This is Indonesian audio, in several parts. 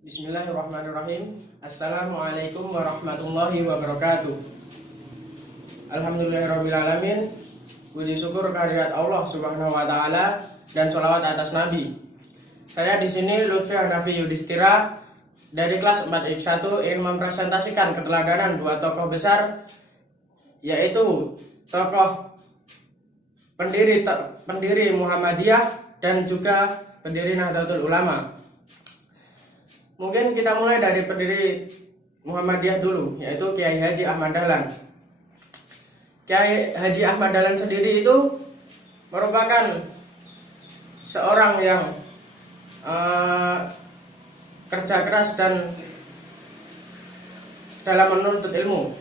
Bismillahirrahmanirrahim. Assalamualaikum warahmatullahi wabarakatuh. Alhamdulillahirrahmanirrahim. Puji syukur kehadirat Allah Subhanahu wa taala dan sholawat atas Nabi. Saya di sini Lutfi Hanafi Yudhistira dari kelas 4X1 ingin mempresentasikan keteladanan dua tokoh besar, yaitu tokoh pendiri Muhammadiyah dan juga pendiri Nahdlatul Ulama. Mungkin kita mulai dari pendiri Muhammadiyah dulu, yaitu Kiai Haji Ahmad Dahlan. Kiai Haji Ahmad Dahlan sendiri itu merupakan seorang yang kerja keras dan dalam menuntut ilmu.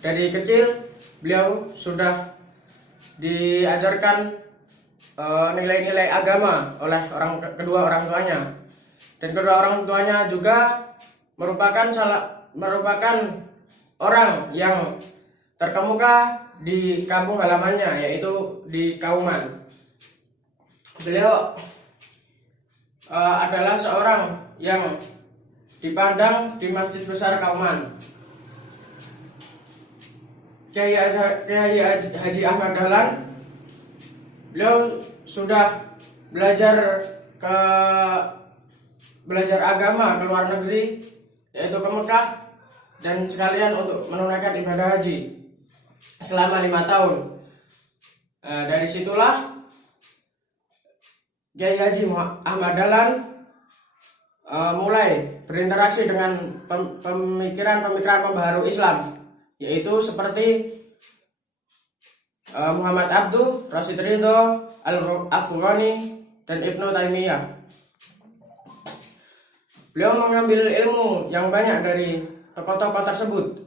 Dari kecil beliau sudah diajarkan nilai-nilai agama oleh kedua orang tuanya. Dan kedua orang tuanya juga merupakan orang yang terkemuka di kampung halamannya, yaitu di Kauman. Beliau adalah seorang yang dipandang di Masjid Besar Kauman. Kiai Haji Ahmad Dahlan, beliau sudah belajar agama ke luar negeri, yaitu ke Mekah, dan sekalian untuk menunaikan ibadah haji selama 5 tahun. Dari situlah Kiai Haji Ahmad Dahlan mulai berinteraksi dengan pemikiran pembaharu Islam, yaitu seperti Muhammad Abduh, Rasyid Ridho, Al-Afghani, dan Ibnu Taimiyah. Beliau mengambil ilmu yang banyak dari tokoh-tokoh tersebut.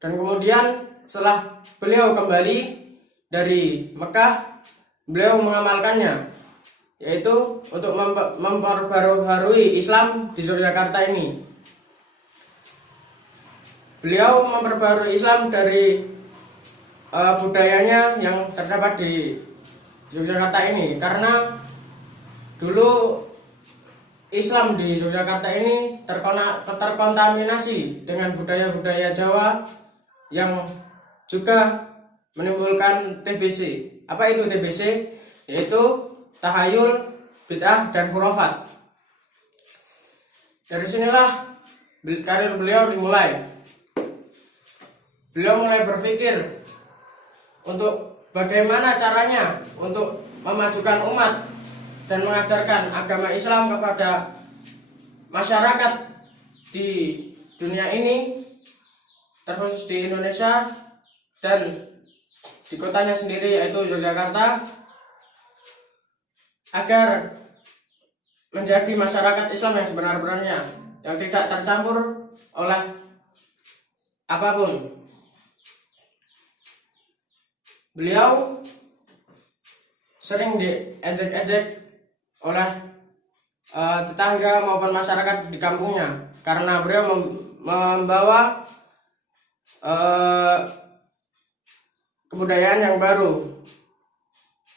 Dan kemudian setelah beliau kembali dari Mekah, beliau mengamalkannya, yaitu untuk memperbarui Islam di Yogyakarta ini. Beliau memperbarui Islam dari budayanya yang terdapat di Yogyakarta ini, karena dulu Islam di Yogyakarta ini terkontaminasi dengan budaya-budaya Jawa yang juga menimbulkan TBC. Apa itu TBC? Yaitu tahayul, bid'ah, dan khurafat. Dari sinilah karir beliau dimulai. Beliau mulai berpikir untuk bagaimana caranya untuk memajukan umat dan mengajarkan agama Islam kepada masyarakat di dunia ini, terkhusus di Indonesia dan di kotanya sendiri, yaitu Yogyakarta, agar menjadi masyarakat Islam yang sebenar-benarnya, yang tidak tercampur oleh apapun. Beliau sering diejek-ejek oleh tetangga maupun masyarakat di kampungnya, karena beliau membawa kebudayaan yang baru.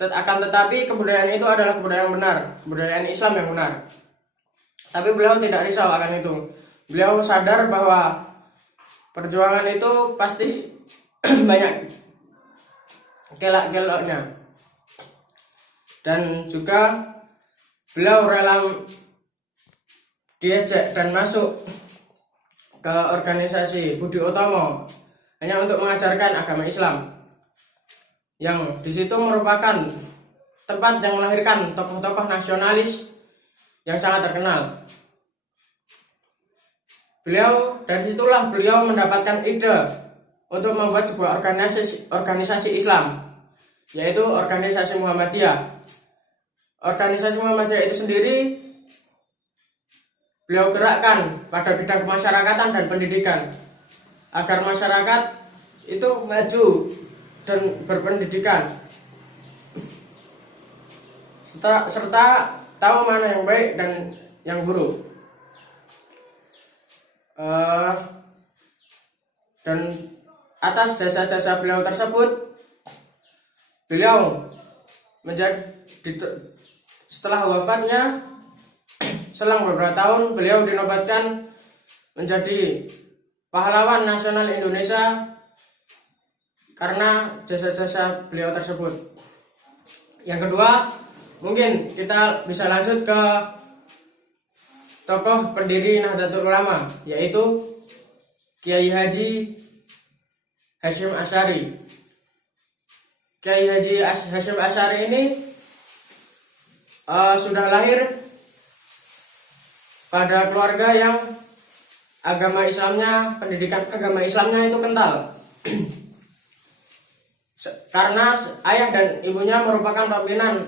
Akan tetapi kebudayaan itu adalah kebudayaan benar, kebudayaan Islam yang benar. Tapi beliau tidak risau akan itu. Beliau sadar bahwa perjuangan itu pasti banyak gelak-geloknya, dan juga beliau rela diajak dan masuk ke organisasi Budi Utomo hanya untuk mengajarkan agama Islam, yang di situ merupakan tempat yang melahirkan tokoh-tokoh nasionalis yang sangat terkenal. Dari situlah beliau mendapatkan ide untuk membuat sebuah organisasi Islam, yaitu organisasi Muhammadiyah. Organisasi Muhammadiyah itu sendiri beliau gerakkan pada bidang kemasyarakatan dan pendidikan, agar masyarakat itu maju dan berpendidikan, serta tahu mana yang baik dan yang buruk. Dan atas jasa-jasa beliau tersebut, beliau setelah wafatnya selang beberapa tahun beliau dinobatkan menjadi pahlawan nasional Indonesia karena jasa-jasa beliau tersebut. Yang kedua, mungkin kita bisa lanjut ke tokoh pendiri Nahdlatul Ulama, yaitu Kiai Haji Hasyim Asy'ari. Kiai Haji Hasyim Asy'ari ini sudah lahir pada keluarga yang agama Islamnya, pendidikan agama Islamnya itu kental. Karena ayah dan ibunya merupakan pimpinan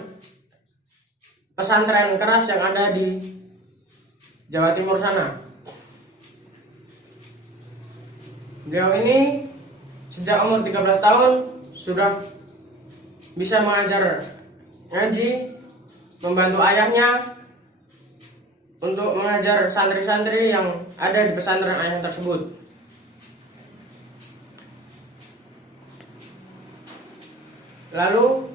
pesantren keras yang ada di Jawa Timur sana. Beliau ini sejak umur 13 tahun sudah bisa mengajar ngaji, membantu ayahnya untuk mengajar santri-santri yang ada di pesantren ayah tersebut. Lalu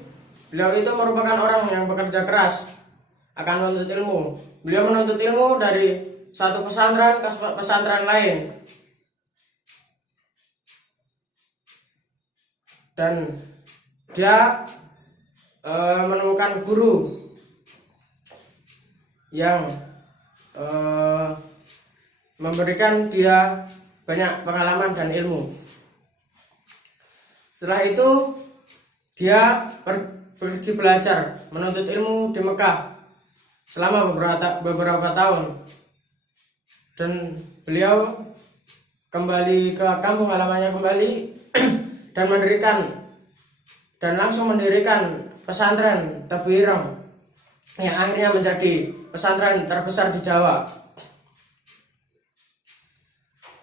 beliau itu merupakan orang yang bekerja keras, akan menuntut ilmu. Beliau menuntut ilmu dari satu pesantren ke pesantren lain, dan dia menemukan guru yang memberikan dia banyak pengalaman dan ilmu. Setelah itu dia pergi belajar menuntut ilmu di Mekah selama beberapa tahun, dan beliau kembali ke kampung halamannya kembali dan langsung mendirikan pesantren Tebu Ireng yang akhirnya menjadi pesantren terbesar di Jawa.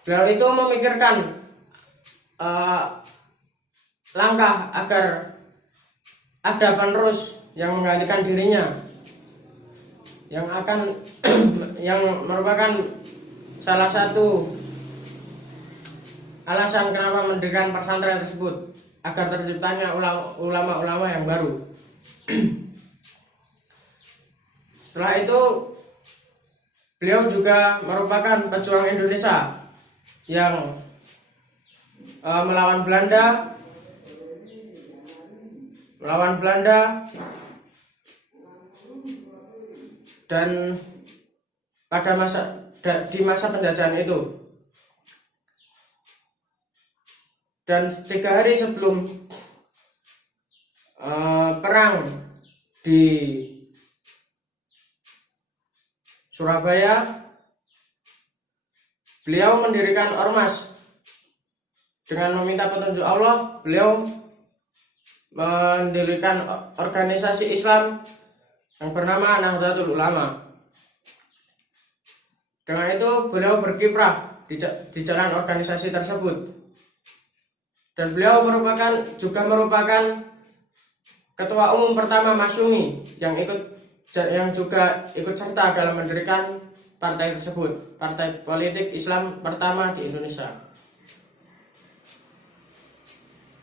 Beliau itu memikirkan langkah agar ada penerus yang menggantikan dirinya, yang akan yang merupakan salah satu alasan kenapa mendirikan pesantren tersebut, agar terciptanya ulama-ulama yang baru. Setelah itu beliau juga merupakan pejuang Indonesia yang melawan Belanda dan pada di masa penjajahan itu. Dan 3 hari sebelum perang di Surabaya, beliau mendirikan ormas dengan meminta petunjuk Allah. Beliau mendirikan organisasi Islam yang bernama Nahdlatul Ulama. Dengan itu beliau berkiprah di jalan organisasi tersebut, dan beliau juga merupakan ketua umum pertama Masyumi yang juga ikut serta dalam mendirikan partai tersebut, partai politik Islam pertama di Indonesia.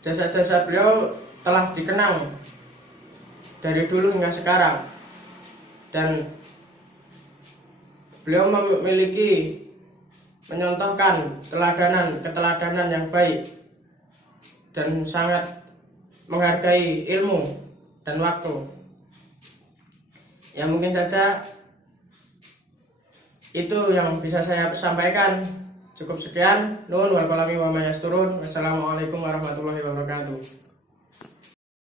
Jasa-jasa beliau telah dikenang dari dulu hingga sekarang, dan beliau menyontohkan keteladanan yang baik dan sangat menghargai ilmu dan waktu. Ya, mungkin saja itu yang bisa saya sampaikan. Cukup sekian. Nuhun wal qalami wa ma yasturun. Wassalamualaikum warahmatullahi wabarakatuh.